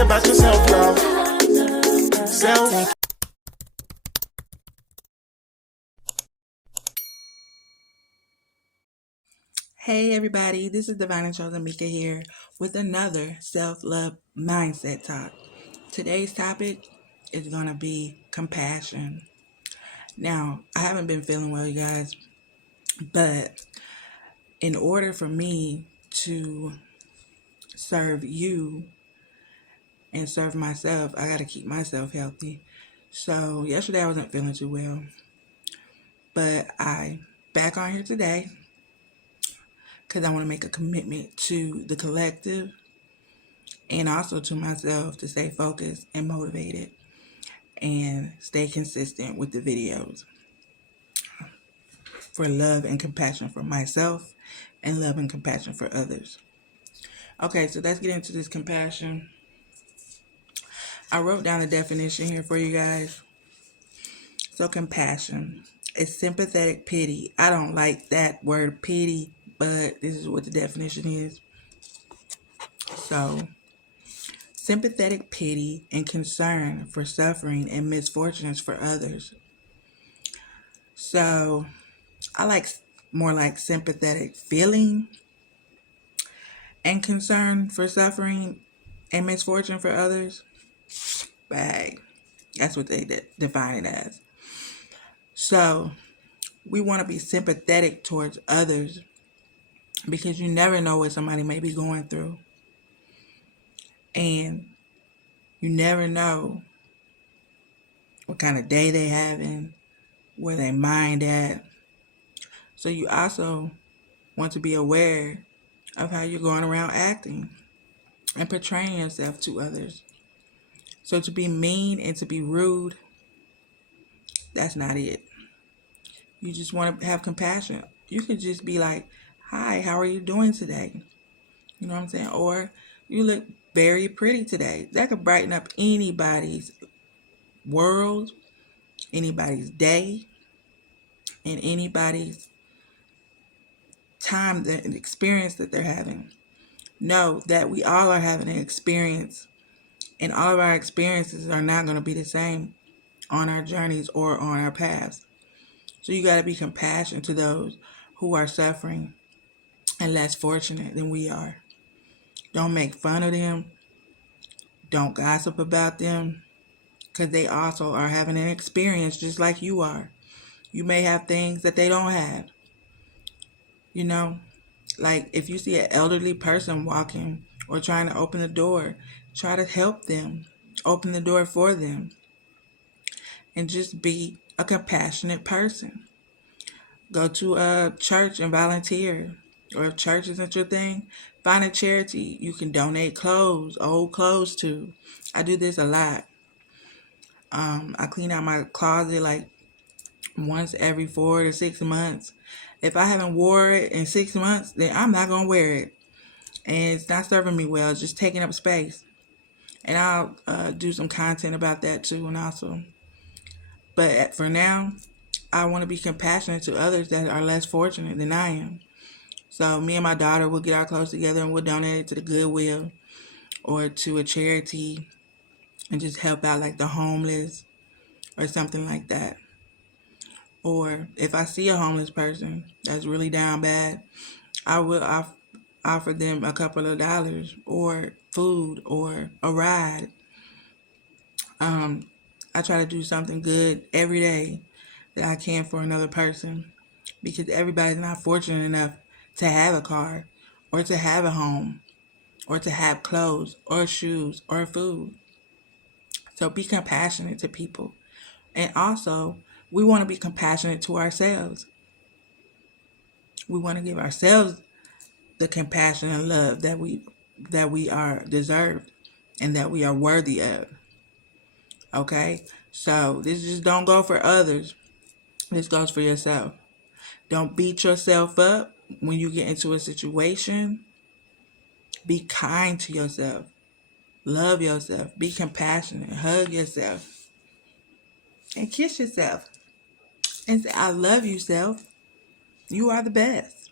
about your self-love. Self. Hey everybody, this is Divine and Chosen Mika here with another self-love mindset talk. Today's topic is going to be compassion. Now, I haven't been feeling well, you guys, but in order for me to serve you and serve myself, I got to keep myself healthy. So yesterday I wasn't feeling too well, but I back on here today because I want to make a commitment to the collective and also to myself to stay focused and motivated and stay consistent with the videos for love and compassion for myself and love and compassion for others. Okay, so let's get into this compassion. I wrote down the definition here for you guys. So compassion is sympathetic pity. I don't like that word pity, but this is what the definition is. So sympathetic pity and concern for suffering and misfortunes for others. So I like more like sympathetic feeling and concern for suffering and misfortune for others. Bag. That's what they define it as. So we want to be sympathetic towards others because you never know what somebody may be going through. And you never know what kind of day they having, where they mind at. So you also want to be aware of how you're going around acting and portraying yourself to others. So to be mean and to be rude, that's not it. You just want to have compassion. You could just be like, hi, how are you doing today? You know what I'm saying? Or you look very pretty today. That could brighten up anybody's world, anybody's day, and anybody's time, the experience that they're having. Know that we all are having an experience, and all of our experiences are not going to be the same on our journeys or on our paths. So you got to be compassionate to those who are suffering and less fortunate than we are. Don't make fun of them. Don't gossip about them, because they also are having an experience just like you are. You may have things that they don't have. You know, like if you see an elderly person walking or trying to open the door, try to help them, open the door for them, and just be a compassionate person. Go to a church and volunteer. Or if church isn't your thing, find a charity you can donate clothes, old clothes to. I do this a lot. I clean out my closet like once every 4 to 6 months. If I haven't wore it in 6 months, then I'm not going to wear it. And it's not serving me well. It's just taking up space. And I'll do some content about that too and also. But for now, I want to be compassionate to others that are less fortunate than I am. So me and my daughter will get our clothes together and we'll donate it to the Goodwill or to a charity and just help out like the homeless or something like that. Or if I see a homeless person that's really down bad, I will offer them a couple of dollars or food or a ride. I try to do something good every day that I can for another person because everybody's not fortunate enough to have a car or to have a home or to have clothes or shoes or food. So be compassionate to people. And also, we want to be compassionate to ourselves. We want to give ourselves the compassion and love that we are deserved and that we are worthy of. Okay? So this just don't go for others. This goes for yourself. Don't beat yourself up when you get into a situation. Be kind to yourself. Love yourself. Be compassionate. Hug yourself. And kiss yourself. And say, I love you, self. You are the best.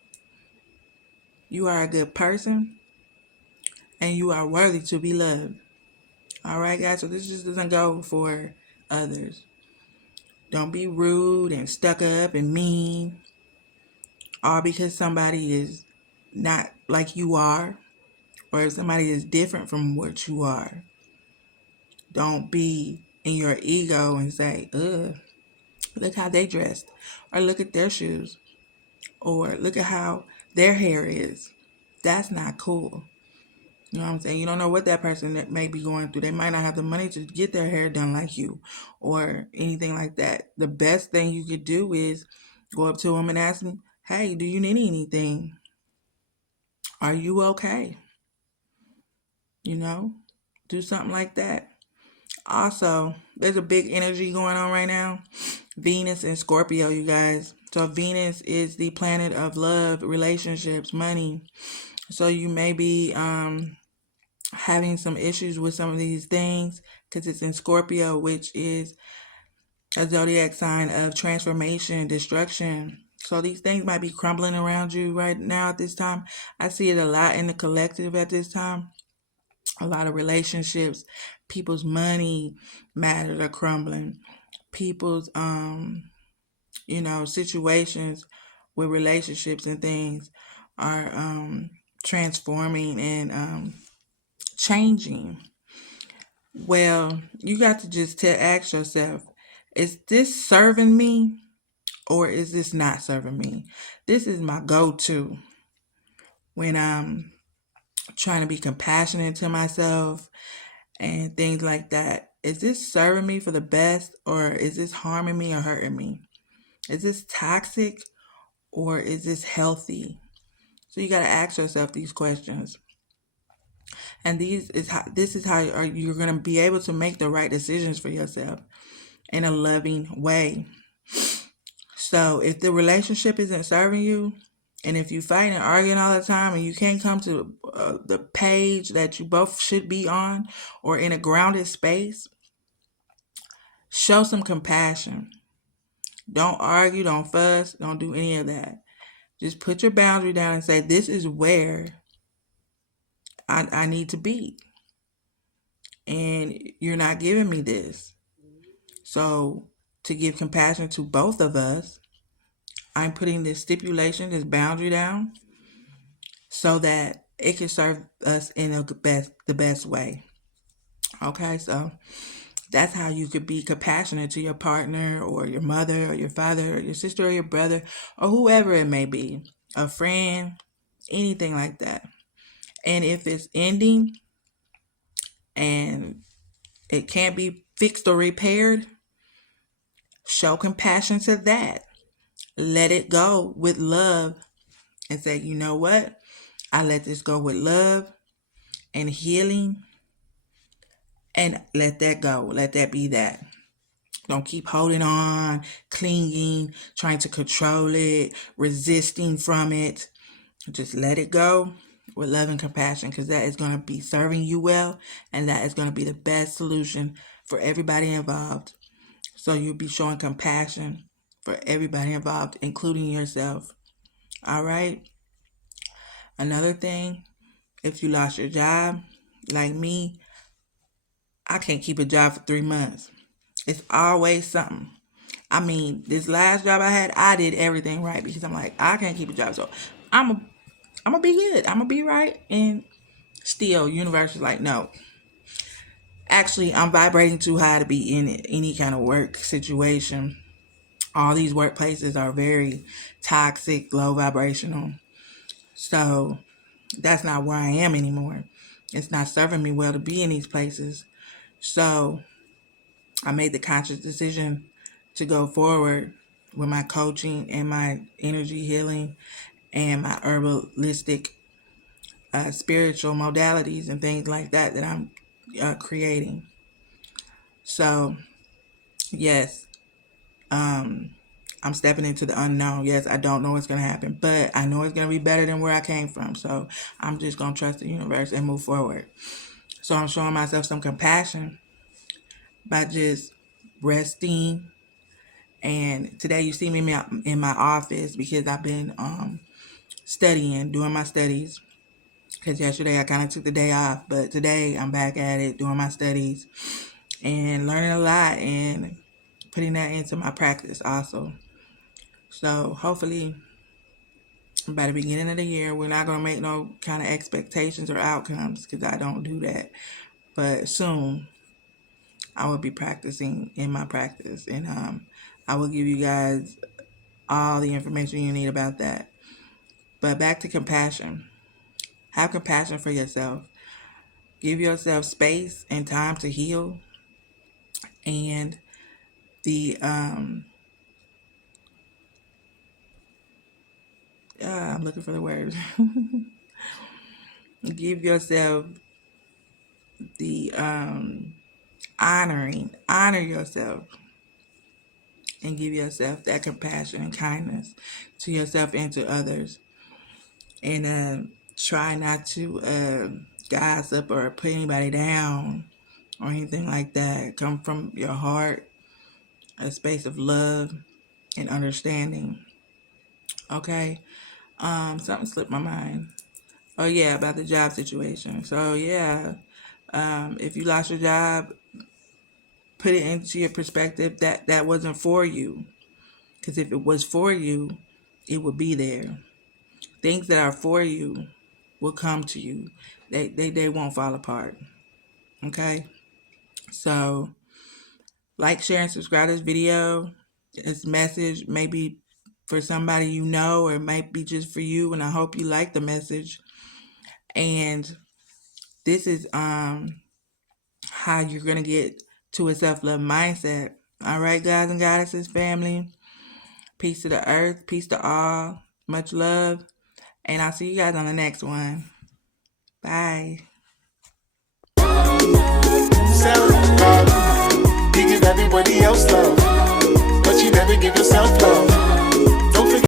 You are a good person. And you are worthy to be loved. All right, guys. So this just doesn't go for others. Don't be rude and stuck up and mean, all because somebody is not like you are, or if somebody is different from what you are. Don't be in your ego and say, ugh, look how they dressed, or look at their shoes, or look at how their hair is. That's not cool. You know what I'm saying? You don't know what that person that may be going through. They might not have the money to get their hair done like you or anything like that. The best thing you could do is go up to them and ask them, hey, do you need anything? Are you okay? You know, do something like that. Also, there's a big energy going on right now. Venus and Scorpio, you guys. So Venus is the planet of love, relationships, money. So you may be having some issues with some of these things because it's in Scorpio, which is a zodiac sign of transformation, destruction. So these things might be crumbling around you right now at this time. I see it a lot in the collective at this time. A lot of relationships, people's money matters are crumbling. People's situations with relationships and things are transforming and changing. Well, you got to just ask yourself, is this serving me or is this not serving me? This is my go-to when I'm trying to be compassionate to myself and things like that. Is this serving me for the best or is this harming me or hurting me? Is this toxic or is this healthy? So you got to ask yourself these questions. And this is how you're going to be able to make the right decisions for yourself in a loving way. So if the relationship isn't serving you, and if you fight and arguing all the time and you can't come to the page that you both should be on or in a grounded space, show some compassion. Don't argue, don't fuss, don't do any of that. Just put your boundary down and say, this is where I need to be. And you're not giving me this. So to give compassion to both of us, I'm putting this stipulation, this boundary down so that it can serve us in the best way. Okay, so that's how you could be compassionate to your partner or your mother or your father or your sister or your brother or whoever it may be, a friend, anything like that. And if it's ending and it can't be fixed or repaired, show compassion to that. Let it go with love and say, you know what? I let this go with love and healing and let that go. Let that be that. Don't keep holding on, clinging, trying to control it, resisting from it. Just let it go with love and compassion because that is going to be serving you well and that is going to be the best solution for everybody involved. So you'll be showing compassion for everybody involved, including yourself. All right? Another thing, if you lost your job, like me, I can't keep a job for 3 months. It's always something. I mean, this last job I had, I did everything right because I'm like, I can't keep a job. So I'm gonna be good. I'm gonna be right. And still, universe is like, no. Actually, I'm vibrating too high to be in any kind of work situation. All these workplaces are very toxic, low vibrational. So that's not where I am anymore. It's not serving me well to be in these places. So I made the conscious decision to go forward with my coaching and my energy healing and my herbalistic spiritual modalities and things like that I'm creating. So, yes, I'm stepping into the unknown. Yes, I don't know what's going to happen, but I know it's going to be better than where I came from. So I'm just going to trust the universe and move forward. So I'm showing myself some compassion by just resting. And today you see me in my office because I've been studying, doing my studies. because yesterday I kind of took the day off, but today I'm back at it, doing my studies and learning a lot and putting that into my practice also. So hopefully by the beginning of the year, we're not going to make no kind of expectations or outcomes, because I don't do that. But soon I will be practicing in my practice, and I will give you guys all the information you need about that. But back to compassion. Have compassion for yourself. Give yourself space and time to heal. And I'm looking for the word. Give yourself the honor yourself, and give yourself that compassion and kindness to yourself and to others. And try not to gossip or put anybody down or anything like that. Come from your heart, a space of love and understanding. Okay? Something slipped my mind. Oh yeah, about the job situation. So yeah, if you lost your job, put it into your perspective that wasn't for you. Because if it was for you, it would be there. Things that are for you will come to you. They won't fall apart. Okay? So, like, share, and subscribe to this video. This message may be for somebody you know, or it might be just for you, and I hope you like the message. And this is how you're going to get to a self-love mindset. All right, guys and goddesses, family. Peace to the earth. Peace to all. Much love. And I'll see you guys on the next one. Bye. Self-love. He give everybody else love.